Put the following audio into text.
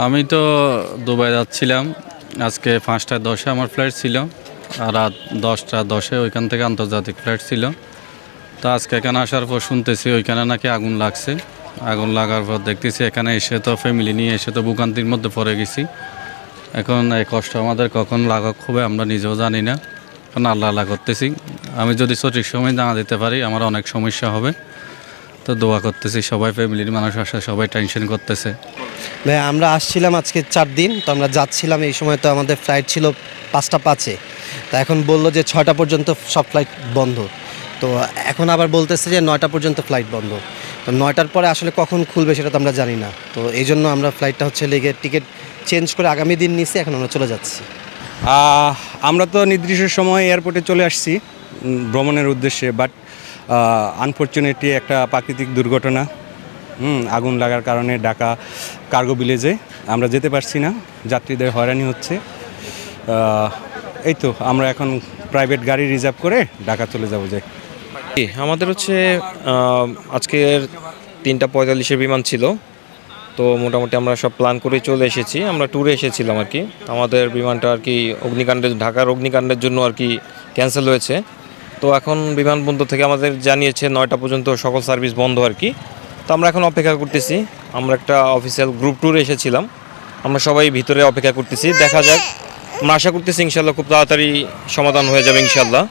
আমি তো দুবাই যাচ্ছিলাম। আজকে 5টা 10-এ আমার ফ্লাইট ছিল, আর রাত 10টা 10-এ ওইখান থেকে আন্তর্জাতিক ফ্লাইট ছিল। তো আজকে এখানে আসার পর শুনতেছি ওইখানে নাকি আগুন লাগছে। আগুন লাগার পর দেখতেছি এখানে এসে তো ফ্যামিলি নিয়ে এসে তো ভোগান্তির মধ্যে পড়ে গেছি। এখন এই কষ্ট আমাদের কখন লাঘব হবে আমরা নিজেও জানি না। এখন আল্লাহ আল্লাহ করতেছি। আমি যদি সঠিক সময় না দিতে পারি আমার অনেক সমস্যা হবে। তো দোয়া করতেছি, সবাই ফ্যামিলির মানুষ আসে, সবাই টেনশন করতেছে। ভাই আমরা আসছিলাম আজকে 4 দিন, তো আমরা যাচ্ছিলাম এই সময় তো আমাদের ফ্লাইট ছিল 5টা 5-এ। তা এখন বললো যে 6টা পর্যন্ত সব ফ্লাইট বন্ধ। তো এখন আবার বলতেছে যে 9টা পর্যন্ত ফ্লাইট বন্ধ। তো 9টার পরে আসলে কখন খুলবে সেটা তো আমরা জানি না। তো এই জন্য আমরা ফ্লাইটটা হচ্ছে লেগে টিকিট চেঞ্জ করে আগামী দিন নিছি, এখন আমরা চলে যাচ্ছি। আমরা তো নির্দিষ্ট সময় এয়ারপোর্টে চলে আসছি ভ্রমণের উদ্দেশ্যে, বাট আনফর্চুনেটলি একটা প্রাকৃতিক দুর্ঘটনা, আগুন লাগার কারণে ঢাকা কার্গো ভিলেজে আমরা যেতে পারছি না, যাত্রীদের হয়রানি হচ্ছে। এই তো আমরা এখন প্রাইভেট গাড়ি রিজার্ভ করে ঢাকা চলে যাব। যাই আমাদের হচ্ছে আজকের 3টা 45-এর বিমান ছিল। তো মোটামুটি আমরা সব প্ল্যান করে চলে এসেছি, আমরা ট্যুরে এসেছিলাম আর কি। আমাদের বিমানটা আর কি ঢাকার অগ্নিকাণ্ডের জন্য আর কি ক্যান্সেল হয়েছে। তো এখন বিমানবন্দর থেকে আমাদের জানিয়েছে 9টা পর্যন্ত সকল সার্ভিস বন্ধ আর কি। তো আমরা এখন অপেক্ষা করতেছি। আমরা একটা অফিসিয়াল গ্রুপ ট্যুরে এসেছিলাম, আমরা সবাই ভিতরে অপেক্ষা করতেছি, দেখা যাক। আমরা আশা করতেছি ইনশাল্লাহ খুব তাড়াতাড়ি সমাধান হয়ে যাবে ইনশাল্লাহ।